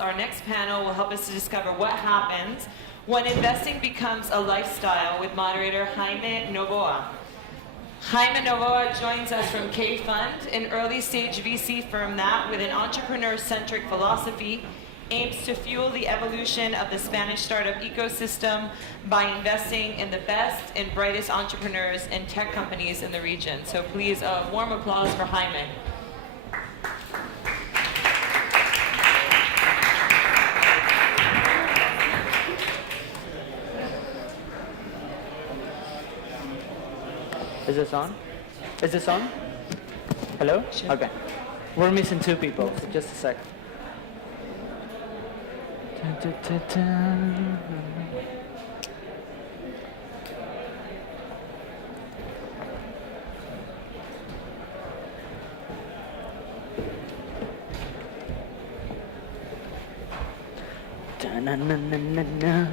Our next panel will help us to discover what happens when investing becomes a lifestyle with moderator Jaime Novoa. Jaime Novoa joins us from K-Fund, an early-stage VC firm that, with an entrepreneur-centric philosophy, aims to fuel the evolution of the Spanish startup ecosystem by investing in the best and brightest entrepreneurs and tech companies in the region. So please, a warm applause for Jaime. Is this on? Is this on? Hello? Sure. Okay. We're missing two people, so just a sec. Da-na-na-na-na-na.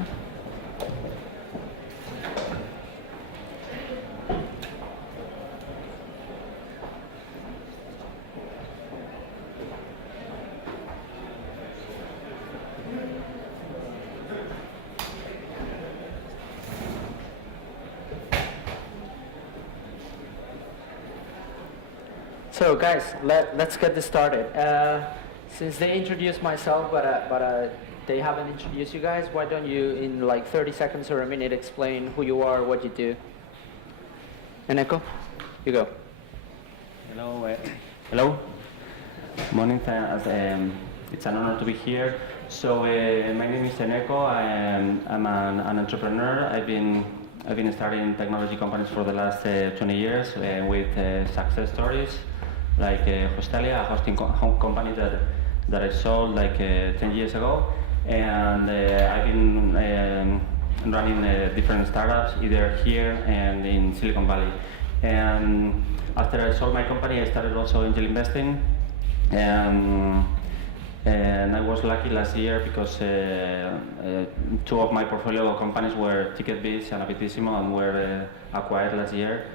So guys, let's get this started. Since they introduced myself, but they haven't introduced you guys, why don't you, in like 30 seconds or a minute, explain who you are, what you do? Eneko, you go. Hello. Hello. Morning. It's an honor to be here. So my name is Eneko. I'm an entrepreneur. I've been starting technology companies for the last 20 years with success stories. Like Hostelia, a hosting home company that I sold like 10 years ago, and I've been running different startups either here and in Silicon Valley. And after I sold my company, I started also angel investing, and I was lucky last year because two of my portfolio companies were TicketBiz and Apitissimo and were acquired last year,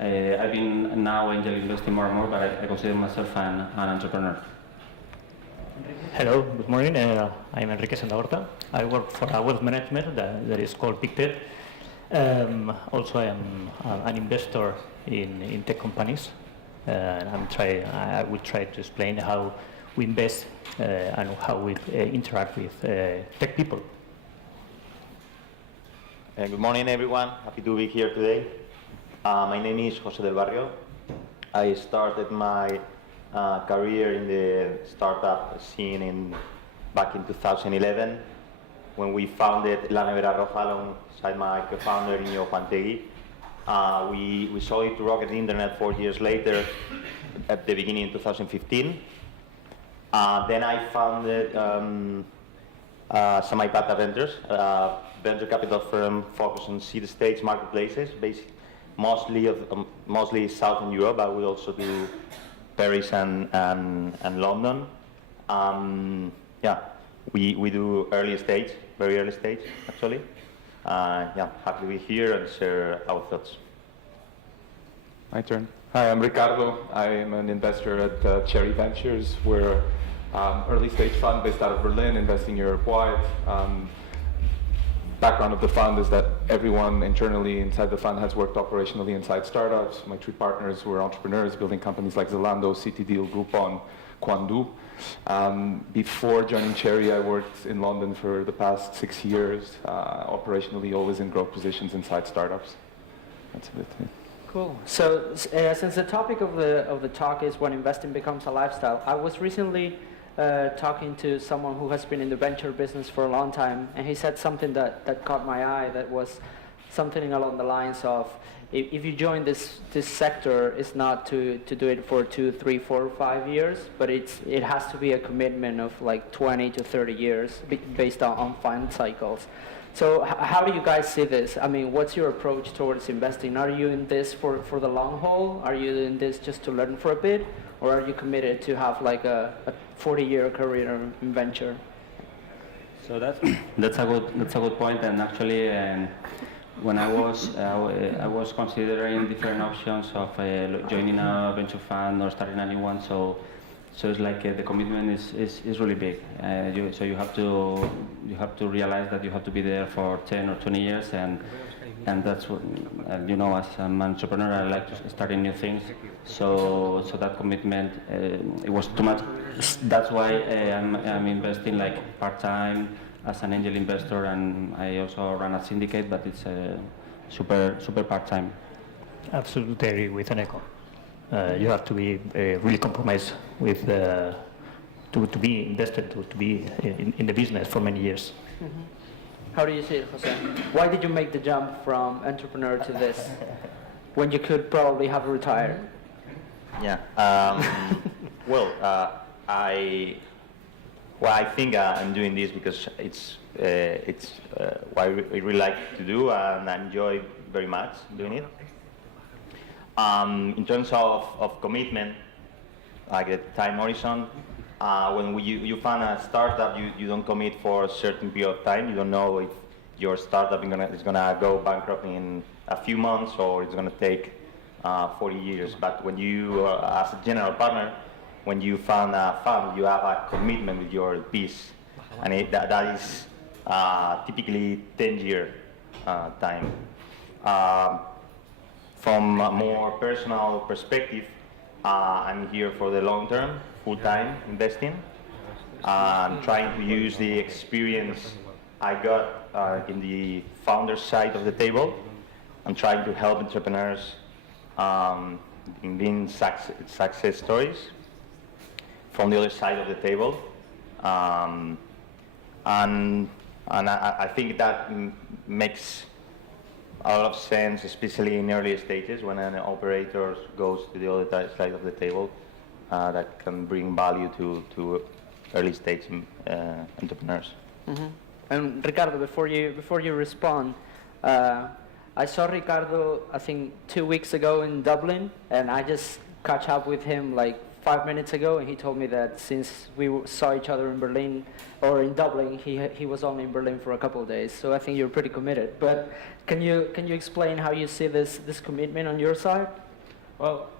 I've been now angel investing more and more, but I consider myself an entrepreneur. Hello, good morning. I'm Enrique Sendahorta. I work for a wealth management that is called PicTed. Also, I am an investor in tech companies. I will try to explain how we invest and how we interact with tech people. Good morning, everyone. Happy to be here today. My name is JOSE Del Barrio. I started my career in the startup scene back in 2011 when we founded La Nevera Roja alongside my co-founder Iñigo Juantegui. We sold it to Rocket Internet 4 years later at the beginning of 2015. Then I founded Samaipata Ventures, a venture capital firm focused on seed stage marketplaces, mostly Southern Europe, but we also do Paris and London. We do early stage, very early stage, actually. Happy to be here and share our thoughts. My turn. Hi, I'm Ricardo. I'm an investor at Cherry Ventures. We're early stage fund based out of Berlin, investing Europe-wide. Background of the fund is that everyone internally inside the fund has worked operationally inside startups. My three partners were entrepreneurs building companies like Zalando, CityDeal, Groupon, Quandu. Before joining Cherry, I worked in London for the past 6 years, operationally always in growth positions inside startups. That's a bit. Yeah. Cool. So since the topic of the talk is when investing becomes a lifestyle, I was recently talking to someone who has been in the venture business for a long time, and he said something that caught my eye, that was something along the lines of, if you join this sector, it's not to do it for 2, 3, 4, 5 years, but it has to be a commitment of like 20 to 30 years based on fund cycles. So how do you guys see this? I mean, what's your approach towards investing? Are you in this for the long haul? Are you in this just to learn for a bit? Or are you committed to have like a 40-year career in venture? So that's a good point. And actually, when I was considering different options of joining a venture fund or starting a new one, so So it's like the commitment is really big. So you have to realize that you have to be there for 10 or 20 years, and that's what, you know, as an entrepreneur, I like to starting new things. So that commitment, it was too much. That's why I'm investing like part-time as an angel investor, and I also run a syndicate, but it's super part-time. Absolutely agree with Eneko. You have to be really compromised with to be invested, to be in the business for many years. Mm-hmm. How do you see it, Jose? Why did you make the jump from entrepreneur to this when you could probably have retired? Yeah. Well, I think I'm doing this because it's what I really like to do, and I enjoy very much doing it. In terms of commitment, like the time horizon, when you find a startup, you don't commit for a certain period of time. You don't know if your startup is gonna go bankrupt in a few months or it's gonna take 40 years. But when you, as a general partner, when you found a fund, you have a commitment with your piece, and that is typically 10-year time. From a more personal perspective, I'm here for the long term, full-time investing. I'm trying to use the experience I got in the founder side of the table. I'm trying to help entrepreneurs in being success stories from the other side of the table. And I think that makes a lot of sense, especially in early stages when an operator goes to the other side of the table, that can bring value to early stage entrepreneurs. Mm-hmm. And Ricardo, before you respond, I saw Ricardo, I think 2 weeks ago in Dublin, and I just caught up with him like 5 minutes ago, and he told me that since we saw each other in Berlin or in Dublin, he was only in Berlin for a couple of days. So I think you're pretty committed. But can you explain how you see this commitment on your side? Well,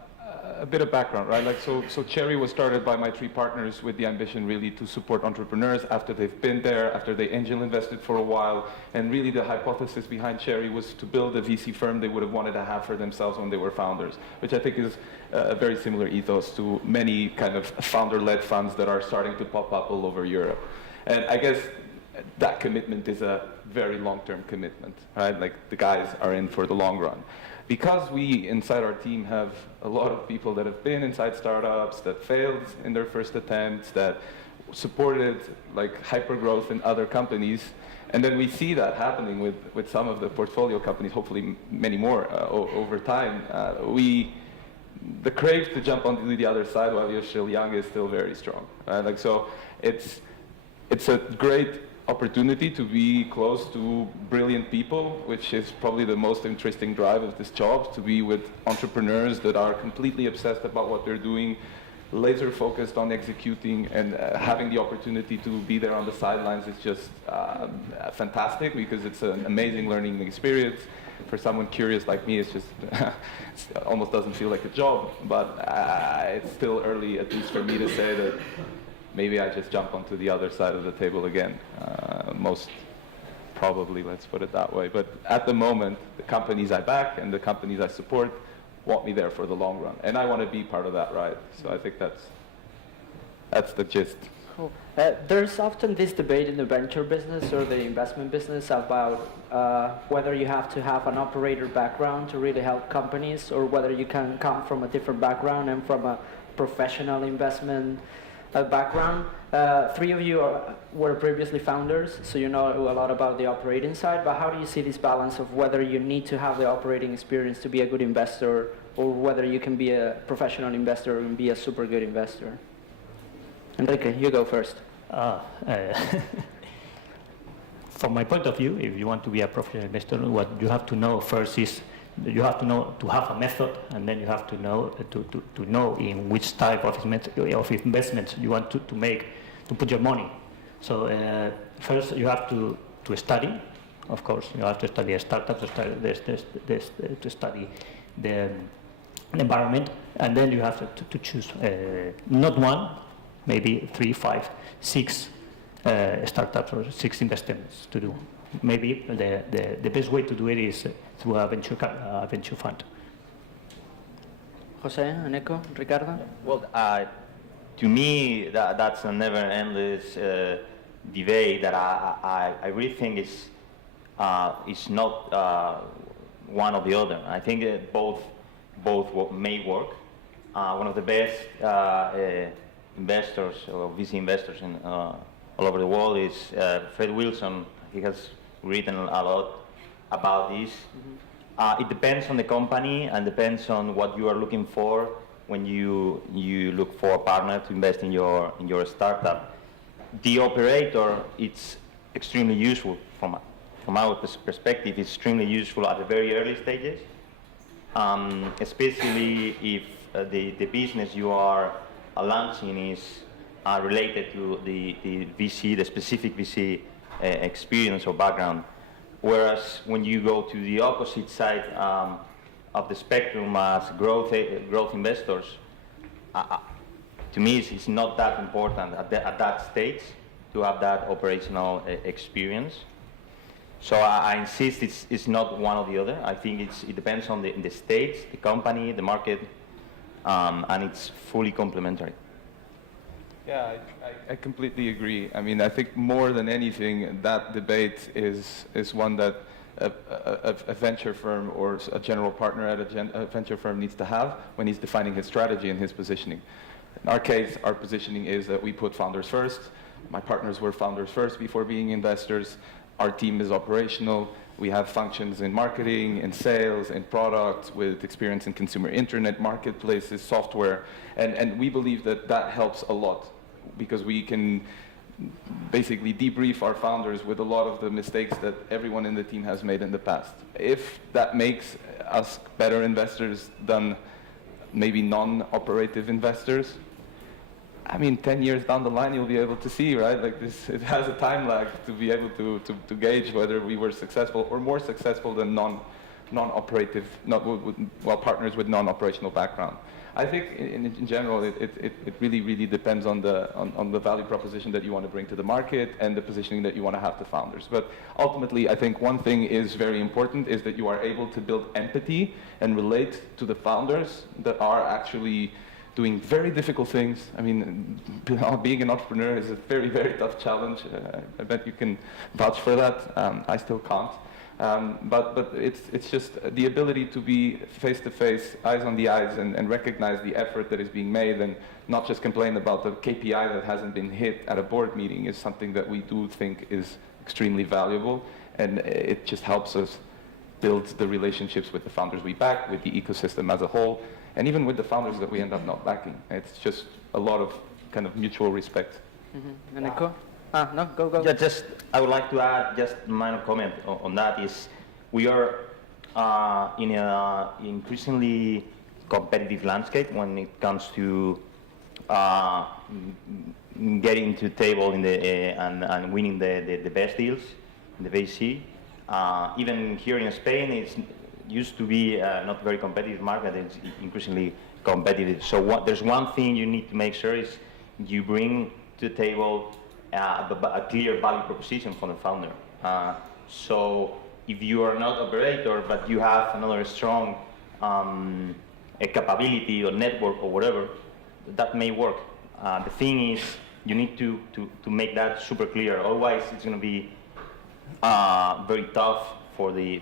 a bit of background, right? Like, so Cherry was started by my 3 partners with the ambition really to support entrepreneurs after they've been there, after they angel invested for a while. And really the hypothesis behind Cherry was to build a VC firm they would have wanted to have for themselves when they were founders, which I think is a very similar ethos to many kind of founder-led funds that are starting to pop up all over Europe. And I guess that commitment is a very long-term commitment, right? Like, the guys are in for the long run. Because we, inside our team, have a lot of people that have been inside startups, that failed in their first attempts, that supported like hyper-growth in other companies, and then we see that happening with some of the portfolio companies, hopefully many more over time. The crave to jump onto the other side while you're still young is still very strong. Right? Like, so it's a great opportunity to be close to brilliant people, which is probably the most interesting drive of this job, to be with entrepreneurs that are completely obsessed about what they're doing, laser focused on executing, and having the opportunity to be there on the sidelines is just fantastic, because it's an amazing learning experience. For someone curious like me, it's just it almost doesn't feel like a job, but it's still early, at least for me, to say that maybe I just jump onto the other side of the table again. Most probably, let's put it that way. But at the moment, the companies I back and the companies I support want me there for the long run, and I want to be part of that ride. So I think that's the gist. Cool. There's often this debate in the venture business or the investment business about whether you have to have an operator background to really help companies, or whether you can come from a different background and from a professional investment background. 3 of you were previously founders, so you know a lot about the operating side, but how do you see this balance of whether you need to have the operating experience to be a good investor, or whether you can be a professional investor and be a super good investor? Enrique, you go first. From my point of view, if you want to be a professional investor, what you have to know first is you have to know to have a method, and then you have to know to know in which type of investments you want to make, to put your money. So first you have to study. Of course, you have to study a startup, to study environment, and then you have to choose not one, maybe 3, 5, 6 startups or 6 investments to do. Maybe the best way to do it is through a venture fund. Jose, Eneko, Ricardo? Well, to me, that's a never-endless debate that I really think is not one or the other. I think that both may work. One of the best investors or VC investors all over the world is Fred Wilson. He has written a lot about this. It depends on the company and depends on what you are looking for when you look for a partner to invest in your startup. The operator, it's extremely useful from our perspective. It's extremely useful at the very early stages, especially if the business you are launching is related to the VC, the specific VC experience or background. Whereas when you go to the opposite side of the spectrum as growth investors, to me it's not that important at that stage to have that operational experience. So I insist it's not one or the other. I think it depends on the stage, the company, the market, and it's fully complementary. Yeah, I completely agree. I mean, I think more than anything, that debate is one that a venture firm or a general partner at a venture firm needs to have when he's defining his strategy and his positioning. In our case, our positioning is that we put founders first. My partners were founders first before being investors. Our team is operational. We have functions in marketing, in sales, in product, with experience in consumer internet, marketplaces, software. And we believe that helps a lot, because we can basically debrief our founders with a lot of the mistakes that everyone in the team has made in the past. If that makes us better investors than maybe non-operative investors, I mean, 10 years down the line, you'll be able to see, right? Like this, it has a time lag to be able to gauge whether we were successful or more successful than non-operative, partners with non-operational background. I think in general, it really depends on the value proposition that you want to bring to the market and the positioning that you want to have to founders. But ultimately, I think one thing is very important is that you are able to build empathy and relate to the founders that are actually doing very difficult things. I mean, being an entrepreneur is a very tough challenge. I bet you can vouch for that. I still can't. But it's just the ability to be face to face, eyes on the eyes, and recognize the effort that is being made, and not just complain about the KPI that hasn't been hit at a board meeting is something that we do think is extremely valuable, and it just helps us build the relationships with the founders we back, with the ecosystem as a whole, and even with the founders that we end up not backing. It's just a lot of kind of mutual respect. Mm-hmm. Eneko? No, go. Yeah, I would like to add just a minor comment on that. Is we are in an increasingly competitive landscape when it comes to getting to the table in and winning the best deals in the VC. Even here in Spain, it used to be not very competitive market. It's increasingly competitive. So there's one thing you need to make sure is you bring to the table a clear value proposition for the founder. So if you are not operator, but you have another strong a capability or network or whatever, that may work. The thing is, you need to make that super clear. Otherwise, it's going to be very tough for the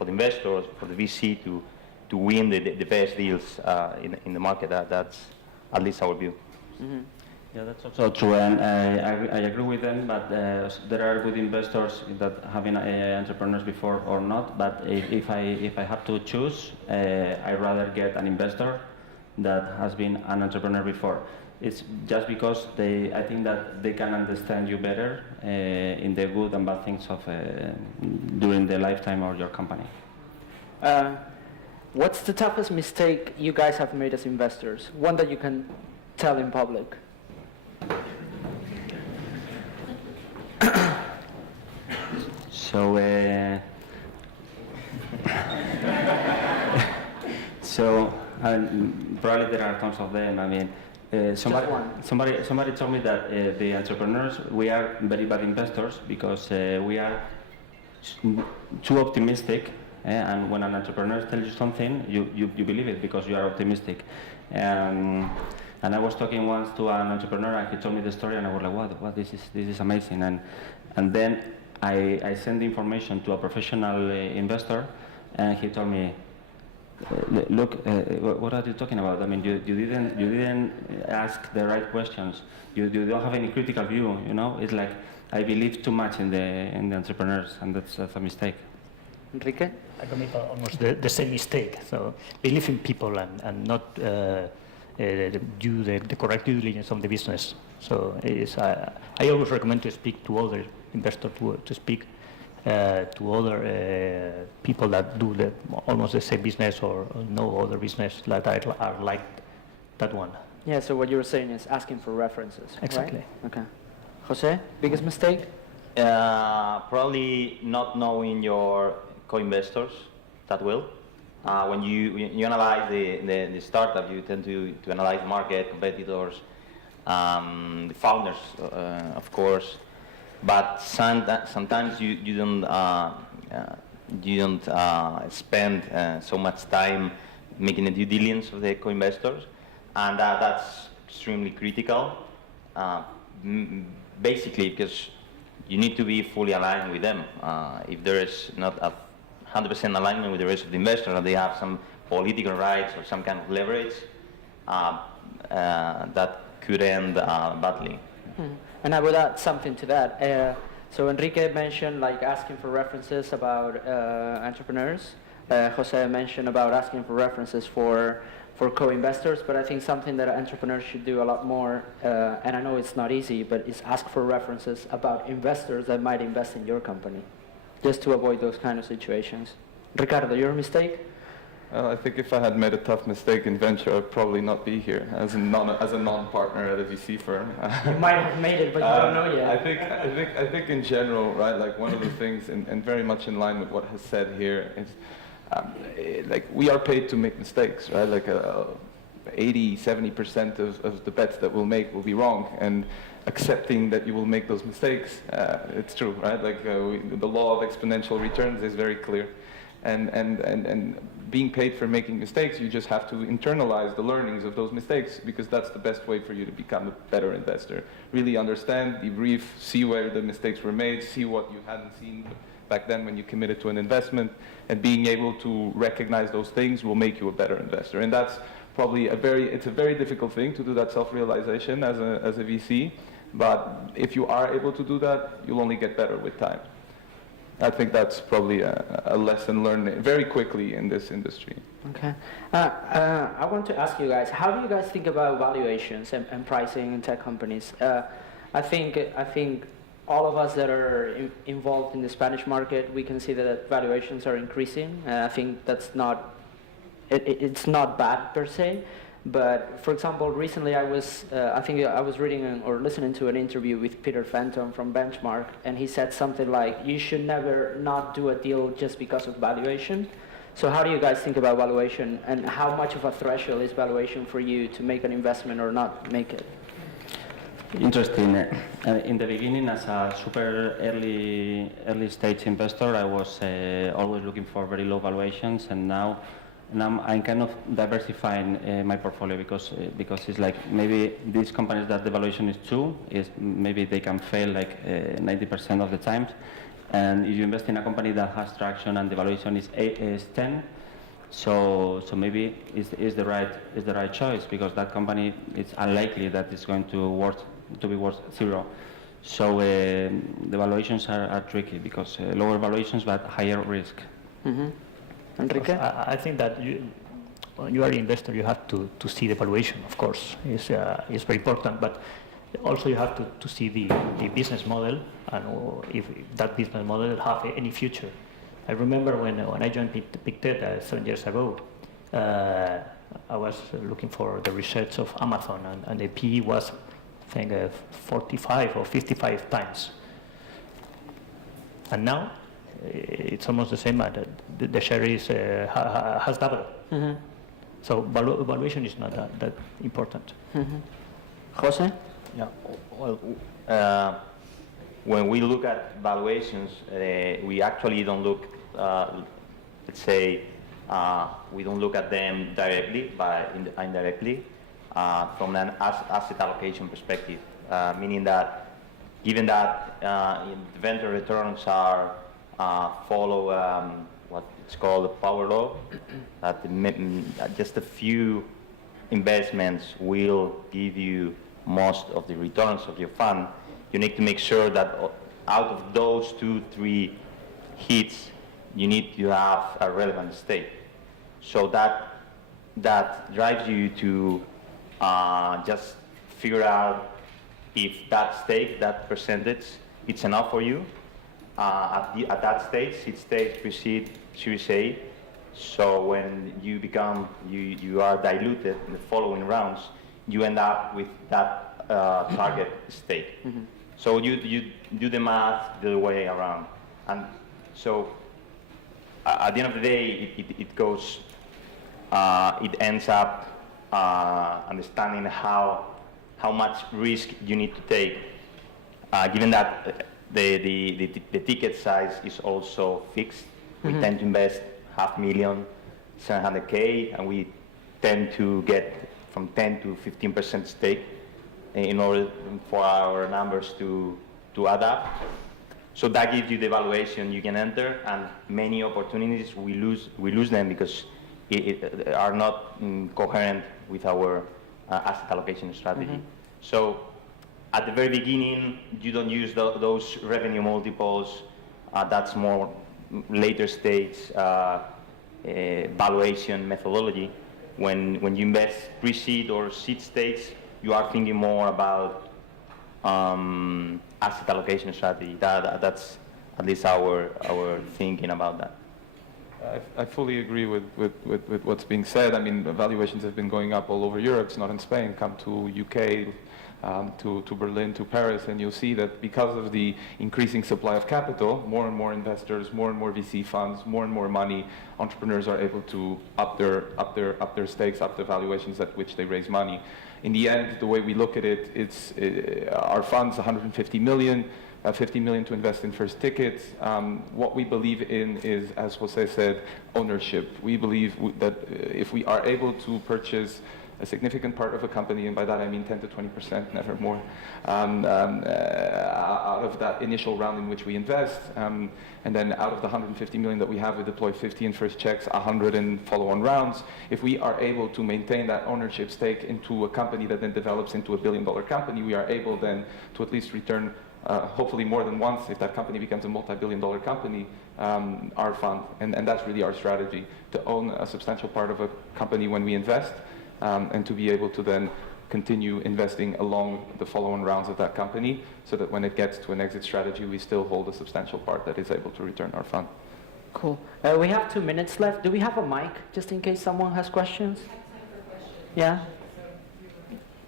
investors, for the VC to win the best deals in the market. That's at least our view. Mm-hmm. Yeah, that's also true, and I agree with them, but there are good investors that have been entrepreneurs before or not, but if I have to choose, I'd rather get an investor that has been an entrepreneur before. It's just because I think that they can understand you better in the good and bad things of during the lifetime of your company. What's the toughest mistake you guys have made as investors? One that you can tell in public. So So probably there are tons of them. I mean, somebody told me that the entrepreneurs, we are very bad investors because we are too optimistic. And when an entrepreneur tells you something, you believe it because you are optimistic. And I was talking once to an entrepreneur, and he told me the story, and I was like, "What? This is amazing." And then I sent the information to a professional investor, and he told me, "Look, what are you talking about? I mean, you didn't ask the right questions. You don't have any critical view. You know, it's like I believe too much in the entrepreneurs, and that's a mistake." Enrique? I commit almost the same mistake. So believe in people and not do the correct due diligence of the business. So I always recommend to speak to other investors, to speak to other people that do almost the same business or know other business that are like that one. Yeah, so what you were saying is asking for references, Exactly. right? Okay. Jose, biggest mistake? Probably not knowing your co-investors that well. When you analyze the startup, you tend to analyze the market, competitors, the founders, of course. But sometimes you don't spend so much time making a due diligence of the co-investors, and that's extremely critical. Basically, because you need to be fully aligned with them. If there is not a 100% alignment with the rest of the investors, and they have some political rights or some kind of leverage, that could end badly. And I would add something to that. So Enrique mentioned like asking for references about entrepreneurs. Jose mentioned about asking for references for co-investors, but I think something that entrepreneurs should do a lot more, and I know it's not easy, but is ask for references about investors that might invest in your company, just to avoid those kind of situations. Ricardo, your mistake? I think if I had made a tough mistake in venture, I'd probably not be here as a non-partner at a VC firm. You might have made it, but you don't know yet. I think in general, right, like one of the things, and very much in line with what has said here, is like we are paid to make mistakes, right? Like 80-70% of the bets that we'll make will be wrong, and accepting that you will make those mistakes, it's true, right? Like the law of exponential returns is very clear, and being paid for making mistakes, you just have to internalize the learnings of those mistakes, because that's the best way for you to become a better investor. Really understand, debrief, see where the mistakes were made, see what you hadn't seen back then when you committed to an investment, and being able to recognize those things will make you a better investor. And that's probably it's a very difficult thing to do that self-realization as a VC, but if you are able to do that, you'll only get better with time. I think that's probably a lesson learned very quickly in this industry. Okay. I want to ask you guys, how do you guys think about valuations and pricing in tech companies? I think all of us that are involved in the Spanish market, we can see that valuations are increasing. I think that's not, it's not bad per se. But for example, recently I was reading or listening to an interview with Peter Fenton from Benchmark, and he said something like, you should never not do a deal just because of valuation. So how do you guys think about valuation, and how much of a threshold is valuation for you to make an investment or not make it? Interesting. In the beginning, as a super early stage investor, I was always looking for very low valuations, and now I'm kind of diversifying my portfolio because it's like maybe these companies that the valuation is 2, is maybe they can fail like 90% of the times, and if you invest in a company that has traction and the valuation is 10, so maybe is the right choice, because that company, it's unlikely that it's going to be worth 0. So the valuations are tricky because lower valuations but higher risk. Mm-hmm. Enrique? I think that when you are an investor, you have to see the valuation, of course. It's very important, but also you have to see the business model, and if that business model have any future. I remember when I joined PicTet 7 years ago, I was looking for the research of Amazon, and the PE was, I think, 45 or 55 times. And now, it's almost the same. The share is has doubled. Mm-hmm. So valuation is not that important. Jose? Yeah. Well, when we look at valuations, we actually don't look, let's say, we don't look at them directly, but indirectly, from an asset allocation perspective, meaning that given that the venture returns are follow what it's called the power law, that just a few investments will give you most of the returns of your fund, you need to make sure that out of those 2-3 hits, you need to have a relevant stake. So that drives you to just figure out if that stake, that percentage, it's enough for you. At that stage, precede Series A. So when you are diluted in the following rounds, you end up with that target stake. So you do the math the other way around. And so at the end of the day, it ends up understanding how much risk you need to take, given that the ticket size is also fixed. We tend to invest $500,000, $700K, and we tend to get from 10 to 15% stake in order for our numbers to add up. So that gives you the valuation you can enter, and many opportunities we lose them because it are not coherent with our asset allocation strategy. So at the very beginning, you don't use those revenue multiples. That's more later stage valuation methodology. When you invest pre-seed or seed stage, you are thinking more about asset allocation strategy. That's at least our thinking about that. I fully agree with what's being said. I mean, valuations have been going up all over Europe. It's not in Spain. Come to UK, to Berlin, to Paris, and you'll see that because of the increasing supply of capital, more and more investors, more and more VC funds, more and more money, entrepreneurs are able to up their stakes, up the valuations at which they raise money. In the end, the way we look at it, it's our fund's 150 million. 50 million to invest in first tickets. What we believe in is, as Jose said, ownership. We believe that if we are able to purchase a significant part of a company, and by that I mean 10 to 20%, never more, out of that initial round in which we invest, and then out of the 150 million that we have, we deploy 50 in first checks, 100 in follow-on rounds. If we are able to maintain that ownership stake into a company that then develops into a billion-dollar company, we are able then to at least return hopefully more than once, if that company becomes a multi-billion-dollar company, our fund. And that's really our strategy, to own a substantial part of a company when we invest, and to be able to then continue investing along the follow-on rounds of that company, so that when it gets to an exit strategy, we still hold a substantial part that is able to return our fund. Cool. We have 2 minutes left. Do we have a mic, just in case someone has questions? Yeah?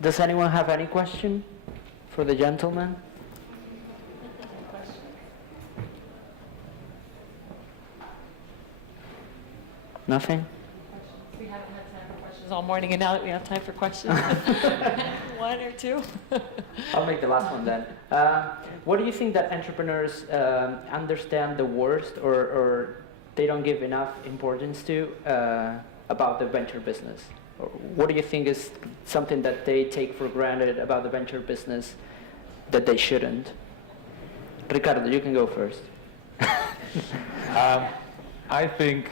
Does anyone have any question for the gentleman? Nothing? We haven't had time for questions all morning, and now that we have time for questions, one or two. I'll make the last one then. What do you think that entrepreneurs understand the worst, or they don't give enough importance to about the venture business? Or what do you think is something that they take for granted about the venture business that they shouldn't? Ricardo, you can go first. I think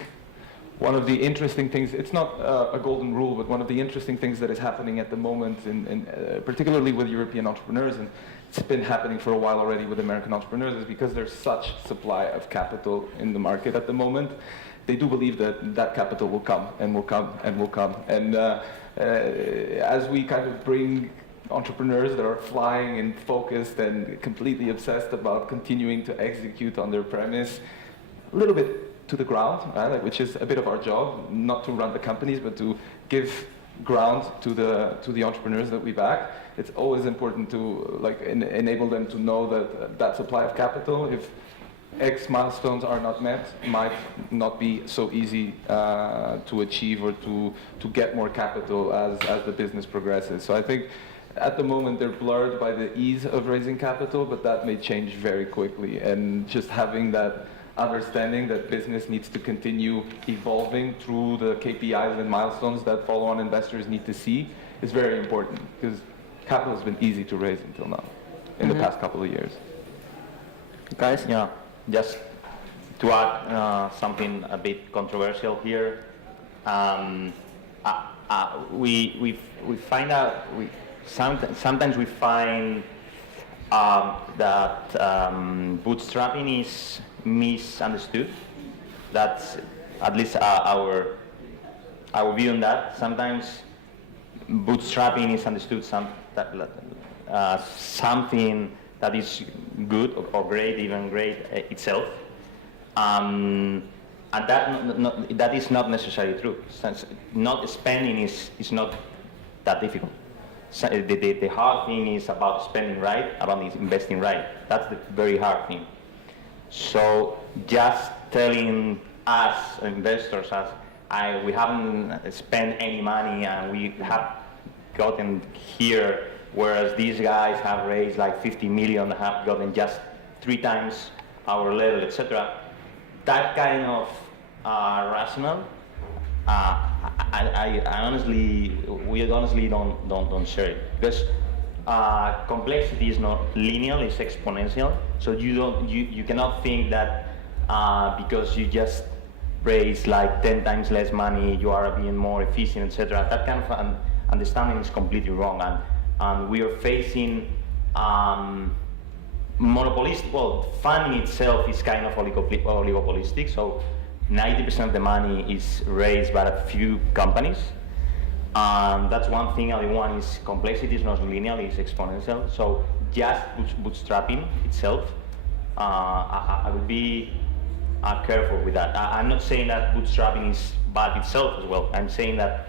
one of the interesting things, it's not a golden rule, but one of the interesting things that is happening at the moment, particularly with European entrepreneurs, and it's been happening for a while already with American entrepreneurs, is because there's such supply of capital in the market at the moment. They do believe that that capital will come and will come and will come. And as we kind of bring entrepreneurs that are flying and focused and completely obsessed about continuing to execute on their premise, a little bit to the ground, right? Which is a bit of our job, not to run the companies, but to give ground to the entrepreneurs that we back. It's always important to enable them to know that that supply of capital, if X milestones are not met, might not be so easy to achieve or to get more capital as the business progresses. So I think at the moment they're blurred by the ease of raising capital, but that may change very quickly. And just having that understanding that business needs to continue evolving through the KPIs and milestones that follow-on investors need to see is very important, because capital has been easy to raise until now, in the past couple of years. Guys? Yeah, just to add something a bit controversial here. We find out, sometimes we find that bootstrapping is misunderstood. That's at least our view on that. Sometimes bootstrapping is understood something that is good or great, even great itself, and that is not necessarily true. Since not spending is not that difficult. So the hard thing is about spending right, about investing right. That's the very hard thing. So just telling us investors, we haven't spent any money and we have gotten here, whereas these guys have raised like 50 million, have gotten just 3 times our level, etc. That kind of rationale, we honestly don't share it, because complexity is not linear; it's exponential. So you cannot think that because you just raise like 10 times less money, you are being more efficient, etc. That kind of understanding is completely wrong, and we are facing monopolistic. Well, funding itself is kind of oligopolistic. So 90% of the money is raised by a few companies. That's one thing. The other one is complexity is not linear; it's exponential. So just bootstrapping itself, I would be careful with that. I'm not saying that bootstrapping is bad itself as well. I'm saying that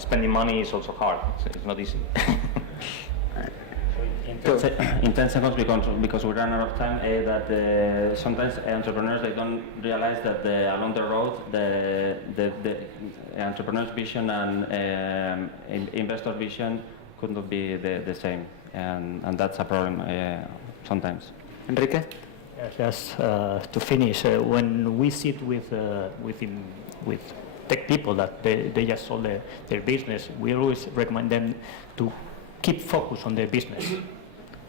spending money is also hard. It's not easy. In 10 seconds, because we run out of time, that sometimes entrepreneurs, they don't realize that along the road, the entrepreneur's vision and investor vision could not be the same, and that's a problem sometimes. Enrique? Yes, just to finish, when we sit with tech people that they just sold their business, we always recommend them to keep focus on their business.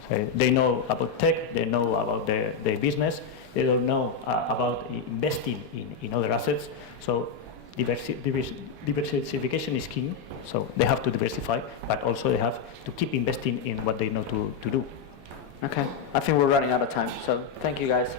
So they know about tech, they know about their business, they don't know about investing in other assets. So diversification is key. So they have to diversify, but also they have to keep investing in what they know to do. Okay, I think we're running out of time, so thank you guys.